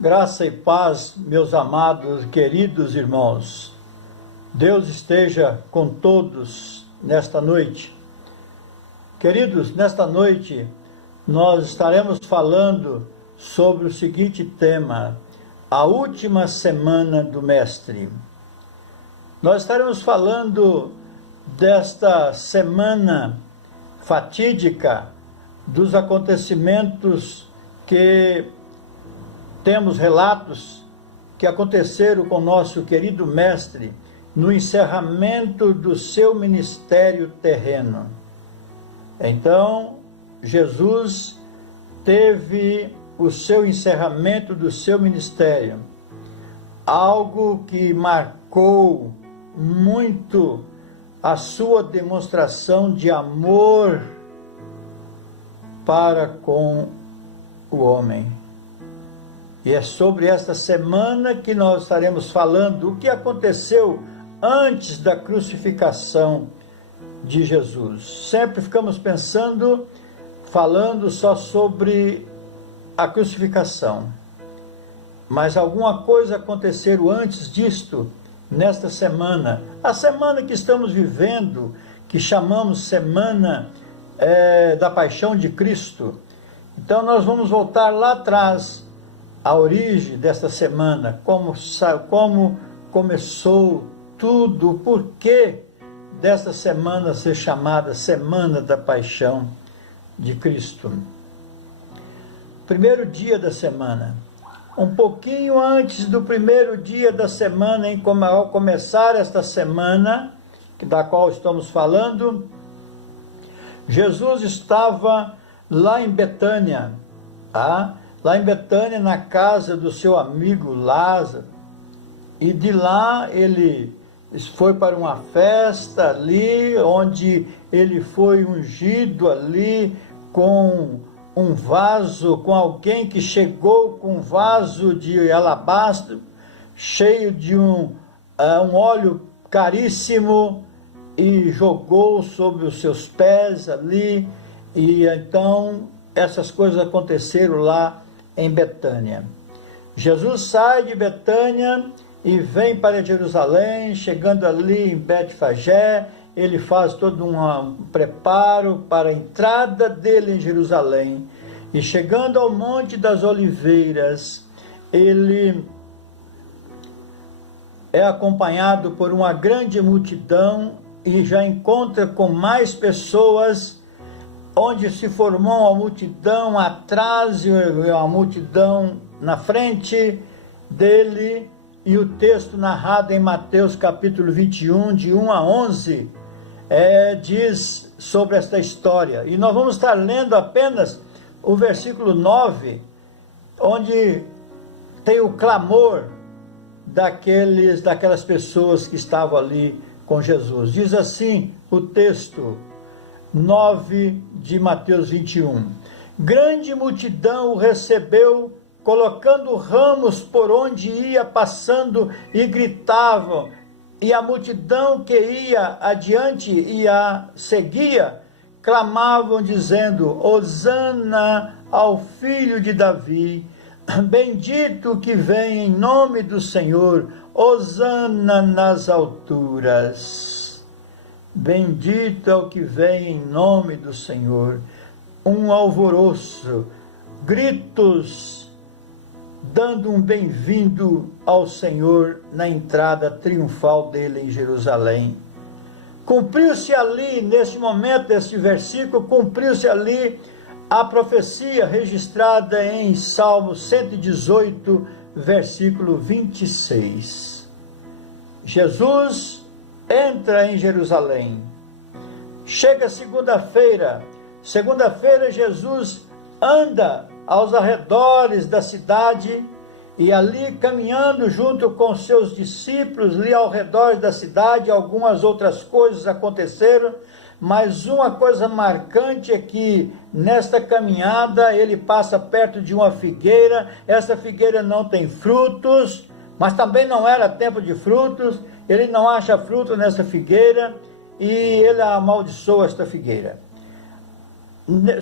Graça e paz, meus amados, queridos irmãos. Deus esteja com todos nesta noite. Queridos, nesta noite nós estaremos falando sobre o seguinte tema: a última semana do Mestre. Nós estaremos falando desta semana fatídica, dos acontecimentos que temos relatos que aconteceram com nosso querido Mestre no encerramento do seu ministério terreno. Então, Jesus teve o seu encerramento do seu ministério, algo que marcou muito a sua demonstração de amor para com o homem. E é sobre esta semana que nós estaremos falando o que aconteceu antes da crucificação de Jesus. Sempre ficamos falando só sobre a crucificação. Mas alguma coisa aconteceu antes disto, nesta semana. A semana que estamos vivendo, que chamamos Semana da Paixão de Cristo. Então nós vamos voltar lá atrás, a origem desta semana, como começou tudo, o porquê desta semana ser chamada Semana da Paixão de Cristo. Primeiro dia da semana, um pouquinho antes do primeiro dia da semana, ao começar esta semana, da qual estamos falando, Jesus estava lá em Betânia, lá em Betânia, na casa do seu amigo Lázaro, e de lá ele foi para uma festa ali, onde ele foi ungido ali com um vaso, com alguém que chegou com um vaso de alabastro, cheio de um óleo caríssimo, e jogou sobre os seus pés ali, e então essas coisas aconteceram lá em Betânia. Jesus sai de Betânia e vem para Jerusalém. Chegando ali em Betfagé, ele faz todo um preparo para a entrada dele em Jerusalém. E chegando ao Monte das Oliveiras, ele é acompanhado por uma grande multidão e já encontra com mais pessoas, onde se formou uma multidão atrás e uma multidão na frente dele. E o texto narrado em Mateus capítulo 21, de 1 a 11, diz sobre esta história. E nós vamos estar lendo apenas o versículo 9, onde tem o clamor daquelas pessoas que estavam ali com Jesus. Diz assim o texto 9 de Mateus 21. Grande multidão o recebeu, colocando ramos por onde ia passando, e gritavam. E a multidão que ia adiante e a seguia, clamavam dizendo: Hosana ao filho de Davi, bendito que vem em nome do Senhor, Hosana nas alturas. Bendito é o que vem em nome do Senhor. Um alvoroço, gritos, dando um bem-vindo ao Senhor na entrada triunfal dele em Jerusalém. Cumpriu-se ali, neste momento, deste versículo, cumpriu-se ali a profecia registrada em Salmo 118, versículo 26. Jesus entra em Jerusalém. Chega segunda-feira. Segunda-feira, Jesus anda aos arredores da cidade, e ali, caminhando junto com seus discípulos, ali ao redor da cidade, algumas outras coisas aconteceram, mas uma coisa marcante é que, nesta caminhada, ele passa perto de uma figueira. Essa figueira não tem frutos, mas também não era tempo de frutos. Ele não acha fruto nessa figueira, e ele amaldiçoa esta figueira.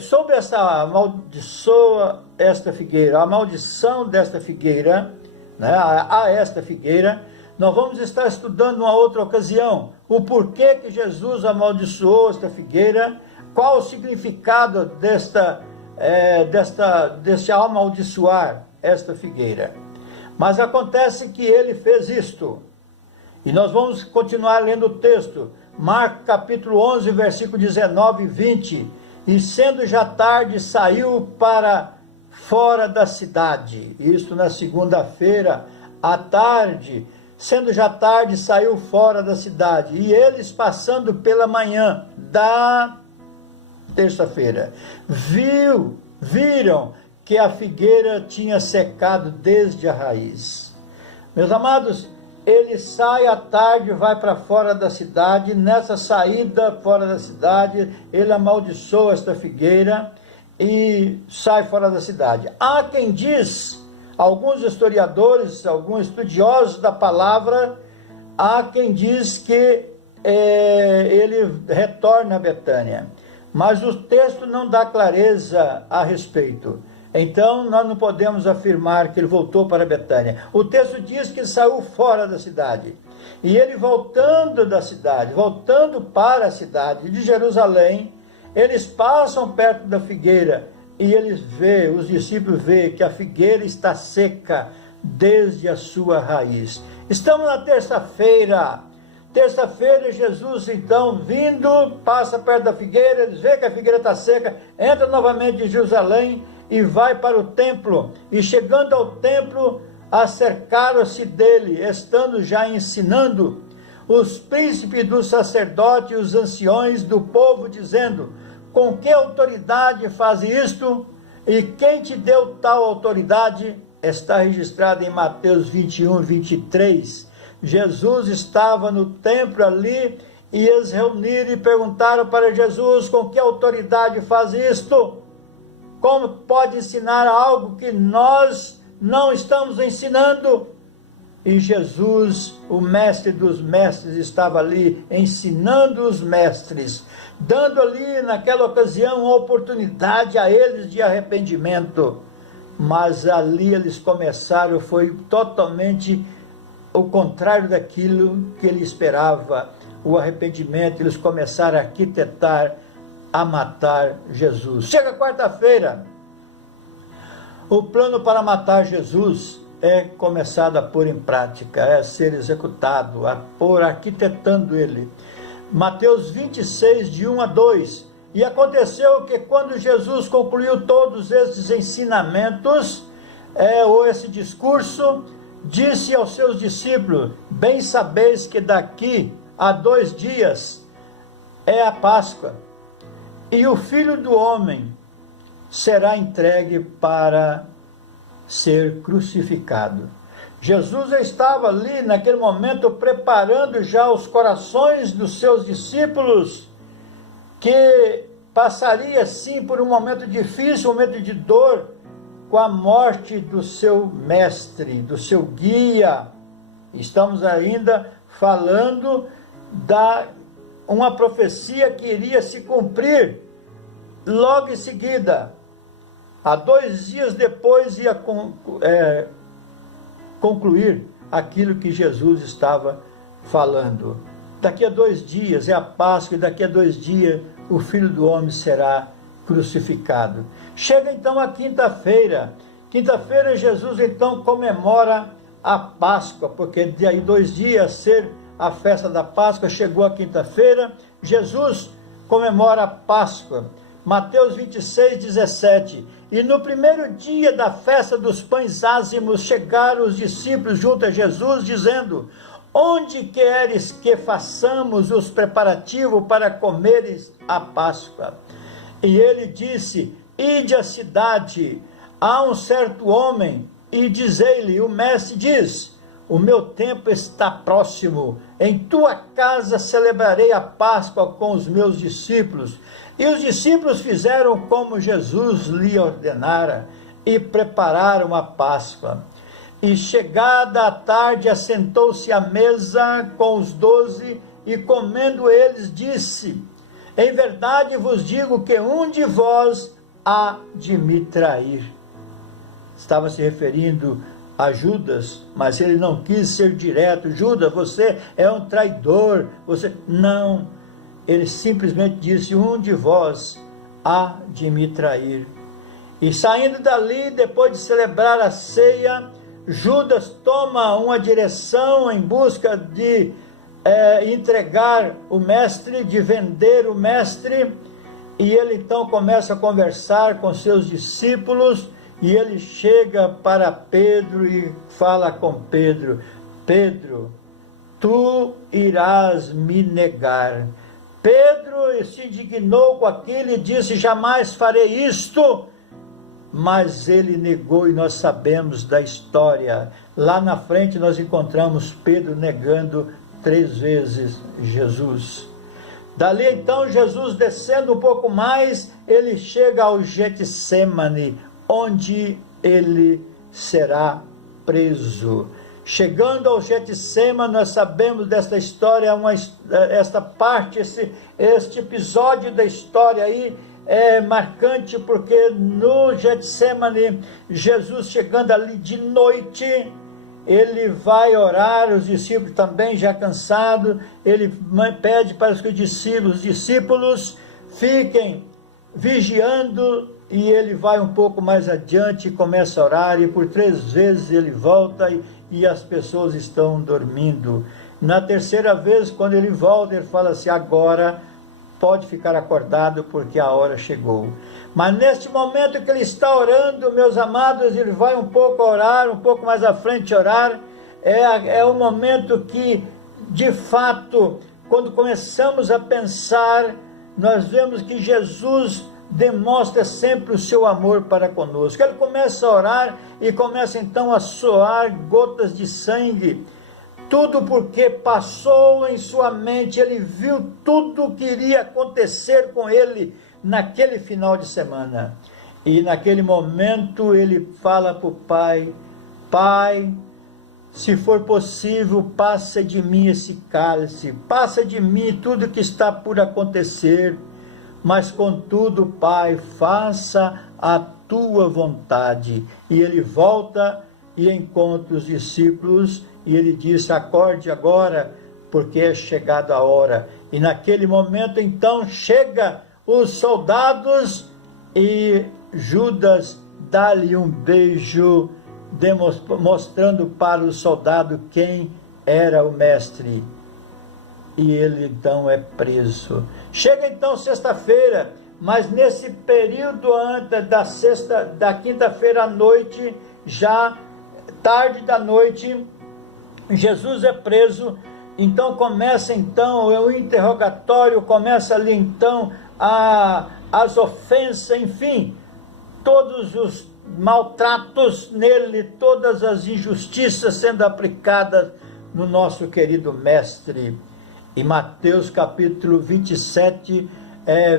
sobre essa amaldiçoa esta figueira, a maldição desta figueira, né, a esta figueira, nós vamos estar estudando uma outra ocasião, o porquê que Jesus amaldiçoou esta figueira, qual o significado deste amaldiçoar esta figueira. Mas acontece que ele fez isto, e nós vamos continuar lendo o texto, Marcos capítulo 11, versículo 19 e 20, e sendo já tarde, saiu para fora da cidade, isto na segunda-feira, à tarde, sendo já tarde, saiu fora da cidade, e eles passando pela manhã da terça-feira, viram que a figueira tinha secado desde a raiz. Meus amados, ele sai à tarde, vai para fora da cidade, nessa saída fora da cidade, ele amaldiçoa esta figueira e sai fora da cidade. Há quem diz, alguns historiadores, alguns estudiosos da palavra, há quem diz que ele retorna a Betânia, mas o texto não dá clareza a respeito. Então, nós não podemos afirmar que ele voltou para Betânia. O texto diz que ele saiu fora da cidade. E ele voltando da cidade, voltando para a cidade de Jerusalém, eles passam perto da figueira e os discípulos veem que a figueira está seca desde a sua raiz. Estamos na terça-feira. Terça-feira, Jesus, então, vindo, passa perto da figueira, eles veem que a figueira está seca, entra novamente em Jerusalém, e vai para o templo, e chegando ao templo, acercaram-se dele, estando já ensinando os príncipes dos sacerdotes e os anciões do povo, dizendo: com que autoridade faz isto? E quem te deu tal autoridade? Está registrado em Mateus 21, 23. Jesus estava no templo ali, e eles reuniram e perguntaram para Jesus: com que autoridade faz isto? Como pode ensinar algo que nós não estamos ensinando? E Jesus, o mestre dos mestres, estava ali ensinando os mestres, dando ali naquela ocasião uma oportunidade a eles de arrependimento. Mas ali eles começaram, foi totalmente o contrário daquilo que ele esperava, o arrependimento. Eles começaram a arquitetar, a matar Jesus. Chega quarta-feira, o plano para matar Jesus é começado a pôr em prática, é ser executado, a pôr arquitetando ele. Mateus 26, de 1 a 2. E aconteceu que quando Jesus concluiu todos esses ensinamentos, ou esse discurso, disse aos seus discípulos: bem sabeis que daqui a 2 dias é a Páscoa, e o Filho do Homem será entregue para ser crucificado. Jesus estava ali naquele momento preparando já os corações dos seus discípulos, que passaria sim por um momento difícil, um momento de dor, com a morte do seu mestre, do seu guia. Estamos ainda falando uma profecia que iria se cumprir logo em seguida. Há 2 dias depois ia concluir aquilo que Jesus estava falando. Daqui a 2 dias é a Páscoa, e daqui a 2 dias o Filho do Homem será crucificado. Chega então a quinta-feira. Quinta-feira Jesus então comemora a Páscoa, porque daí 2 dias ser a festa da Páscoa, chegou a quinta-feira, Jesus comemora a Páscoa. Mateus 26, 17. E no primeiro dia da festa dos pães ázimos, chegaram os discípulos junto a Jesus, dizendo: onde queres que façamos os preparativos para comeres a Páscoa? E ele disse: ide à cidade, há um certo homem, e dizei-lhe: o mestre diz, o meu tempo está próximo, em tua casa celebrarei a Páscoa com os meus discípulos. E os discípulos fizeram como Jesus lhe ordenara, e prepararam a Páscoa. E chegada a tarde, assentou-se à mesa com os 12, e comendo eles, disse: Em verdade vos digo que um de vós há de me trair. Estava se referindo a Judas, mas ele não quis ser direto. Judas, você é um traidor. Não, ele simplesmente disse: um de vós há de me trair. E saindo dali, depois de celebrar a ceia, Judas toma uma direção em busca de entregar o mestre, de vender o mestre, e ele então começa a conversar com seus discípulos, e ele chega para Pedro e fala com Pedro: Pedro, tu irás me negar. Pedro se indignou com aquilo e disse: jamais farei isto. Mas ele negou, e nós sabemos da história. Lá na frente nós encontramos Pedro negando 3 vezes Jesus. Dali então, Jesus descendo um pouco mais, ele chega ao Getsêmani, onde ele será preso. Chegando ao Getsêmani, nós sabemos desta história, esta parte, este episódio da história aí é marcante, porque no Getsêmani, Jesus chegando ali de noite, ele vai orar, os discípulos também já cansados, ele pede para que os discípulos fiquem vigiando, e ele vai um pouco mais adiante e começa a orar, e por 3 vezes ele volta e as pessoas estão dormindo. Na terceira vez, quando ele volta, ele fala assim: agora pode ficar acordado, porque a hora chegou. Mas neste momento que ele está orando, meus amados, ele vai um pouco orar, um pouco mais à frente orar, é um momento que, de fato, quando começamos a pensar, nós vemos que Jesus demonstra sempre o seu amor para conosco. Ele começa a orar e começa então a soar gotas de sangue, tudo porque passou em sua mente, ele viu tudo o que iria acontecer com ele naquele final de semana. E naquele momento ele fala para o Pai: Pai, se for possível, passa de mim esse cálice, passa de mim tudo que está por acontecer, mas contudo, Pai, faça a tua vontade. E ele volta e encontra os discípulos, e ele diz: acorde agora, porque é chegada a hora. E naquele momento então chega os soldados, e Judas dá-lhe um beijo, mostrando para o soldado quem era o mestre. E ele então é preso. Chega então sexta-feira, mas nesse período antes da quinta-feira à noite, já tarde da noite, Jesus é preso. Então começa então o interrogatório, começa ali então as ofensas, enfim, todos os maltratos nele, todas as injustiças sendo aplicadas no nosso querido mestre. Em Mateus capítulo 27,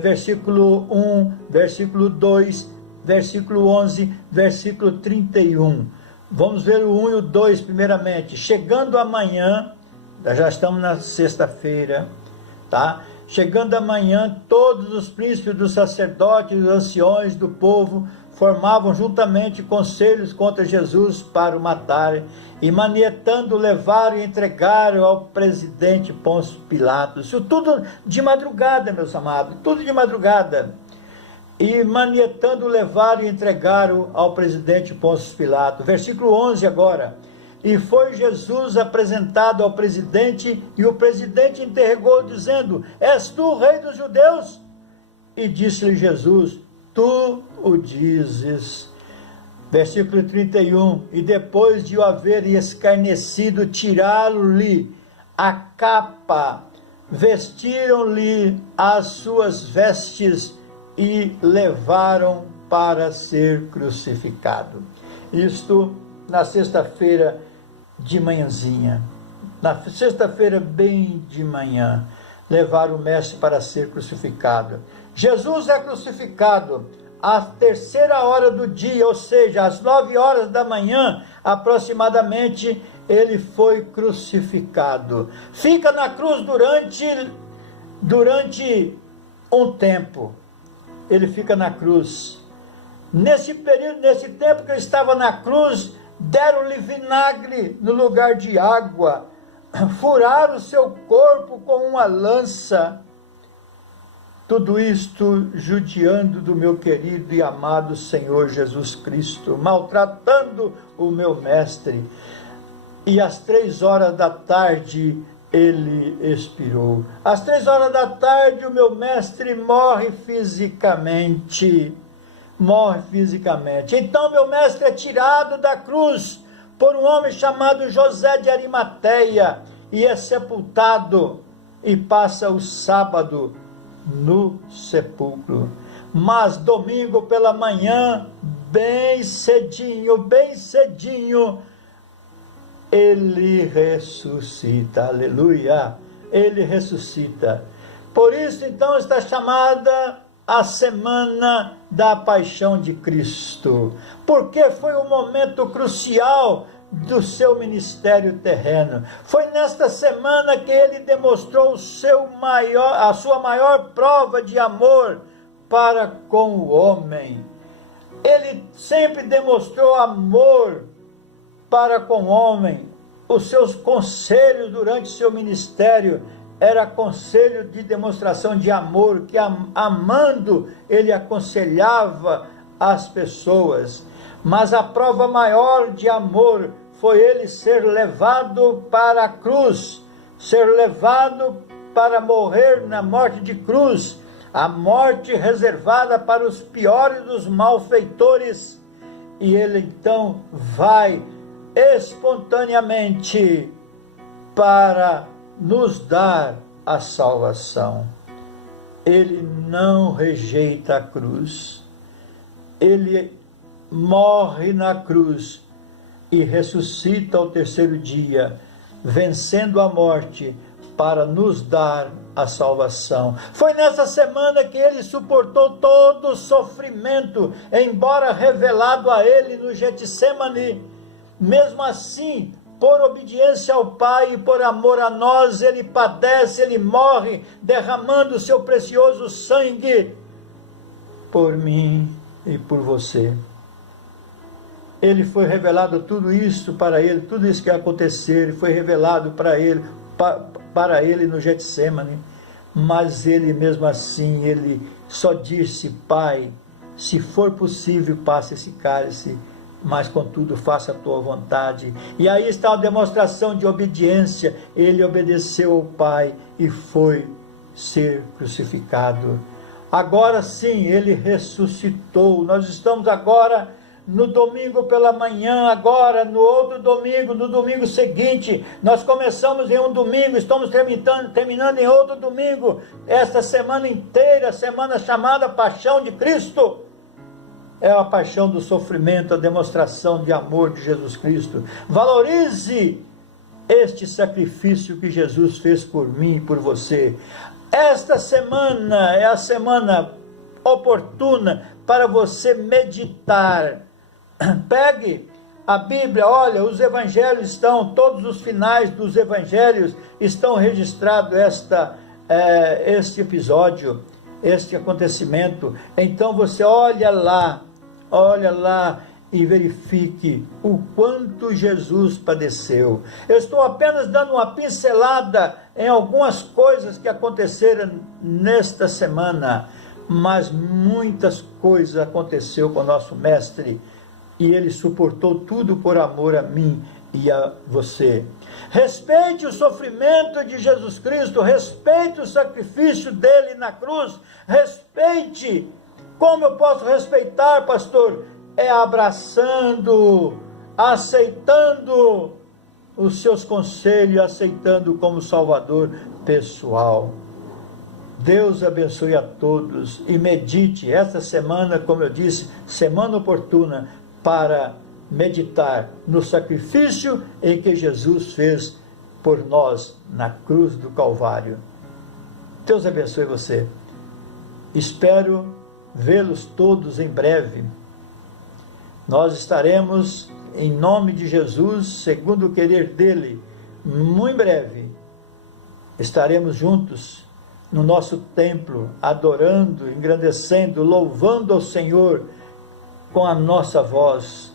versículo 1, versículo 2, versículo 11, versículo 31. Vamos ver o 1 e o 2 primeiramente. Chegando amanhã, já estamos na sexta-feira, tá? Chegando amanhã, todos os príncipes dos sacerdotes e os anciões do povo formavam juntamente conselhos contra Jesus para o matar, e manietando levaram e entregaram ao presidente Pôncio Pilatos. Isso tudo de madrugada, meus amados, tudo de madrugada. E manietando levaram e entregaram ao presidente Pôncio Pilatos. Versículo 11 agora. E foi Jesus apresentado ao presidente, e o presidente interrogou, dizendo: és tu o rei dos judeus? E disse-lhe Jesus: tu o dizes. Versículo 31. E depois de o haver escarnecido, tiraram-lhe a capa, vestiram-lhe as suas vestes e levaram para ser crucificado. Isto na sexta-feira de manhãzinha. Na sexta-feira bem de manhã, levaram o mestre para ser crucificado. Jesus é crucificado à 3ª do dia, ou seja, às 9 horas da manhã, aproximadamente, ele foi crucificado. Fica na cruz durante um tempo, ele fica na cruz. Nesse período, nesse tempo que ele estava na cruz, deram-lhe vinagre no lugar de água, furaram o seu corpo com uma lança. Tudo isto judiando do meu querido e amado Senhor Jesus Cristo, maltratando o meu mestre. E às 3 horas da tarde ele expirou. Às 3 horas da tarde o meu mestre morre fisicamente. Morre fisicamente. Então meu mestre é tirado da cruz por um homem chamado José de Arimateia e é sepultado e passa o sábado no sepulcro. Mas domingo pela manhã, bem cedinho, ele ressuscita, aleluia, ele ressuscita. Por isso então está chamada a semana da paixão de Cristo, porque foi um momento crucial do seu ministério terreno. Foi nesta semana que ele demonstrou a sua maior prova de amor para com o homem. Ele sempre demonstrou amor para com o homem. Os seus conselhos durante seu ministério era conselho de demonstração de amor, que amando ele aconselhava as pessoas. Mas a prova maior de amor foi ele ser levado para a cruz, ser levado para morrer na morte de cruz, a morte reservada para os piores dos malfeitores. E ele então vai espontaneamente para nos dar a salvação. Ele não rejeita a cruz, ele morre na cruz e ressuscita ao terceiro dia, vencendo a morte para nos dar a salvação. Foi nessa semana que ele suportou todo o sofrimento, embora revelado a ele no Getsemane. Mesmo assim, por obediência ao Pai e por amor a nós, ele padece, ele morre, derramando o seu precioso sangue por mim e por você. Ele foi revelado tudo isso para ele, tudo isso que ia acontecer, foi revelado para ele no Getsemane, mas ele mesmo assim, ele só disse: Pai, se for possível, passe esse cálice, mas contudo faça a tua vontade. E aí está a demonstração de obediência. Ele obedeceu ao Pai e foi ser crucificado. Agora sim, ele ressuscitou. Nós estamos agora no domingo pela manhã, agora no outro domingo, no domingo seguinte. Nós começamos em um domingo, estamos terminando em outro domingo. Esta semana inteira, semana chamada Paixão de Cristo. É a paixão do sofrimento, a demonstração de amor de Jesus Cristo. Valorize este sacrifício que Jesus fez por mim e por você. Esta semana é a semana oportuna para você meditar. Pegue a Bíblia, olha, os evangelhos estão, todos os finais dos evangelhos estão registrados este episódio, este acontecimento. Então você olha lá e verifique o quanto Jesus padeceu. Eu estou apenas dando uma pincelada em algumas coisas que aconteceram nesta semana, mas muitas coisas aconteceu com o nosso mestre, e ele suportou tudo por amor a mim e a você. Respeite o sofrimento de Jesus Cristo, respeite o sacrifício dele na cruz, respeite. Como eu posso respeitar, pastor? É abraçando, aceitando os seus conselhos, aceitando como Salvador pessoal. Deus abençoe a todos e medite esta semana, como eu disse, semana oportuna para meditar no sacrifício em que Jesus fez por nós na cruz do Calvário. Deus abençoe você. Espero vê-los todos em breve. Nós estaremos, em nome de Jesus, segundo o querer dele, muito em breve, estaremos juntos no nosso templo, adorando, engrandecendo, louvando ao Senhor com a nossa voz.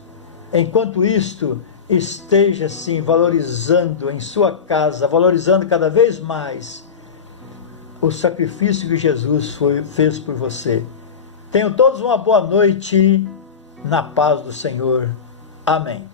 Enquanto isto, esteja assim valorizando em sua casa, valorizando cada vez mais o sacrifício que Jesus fez por você. Tenham todos uma boa noite na paz do Senhor. Amém.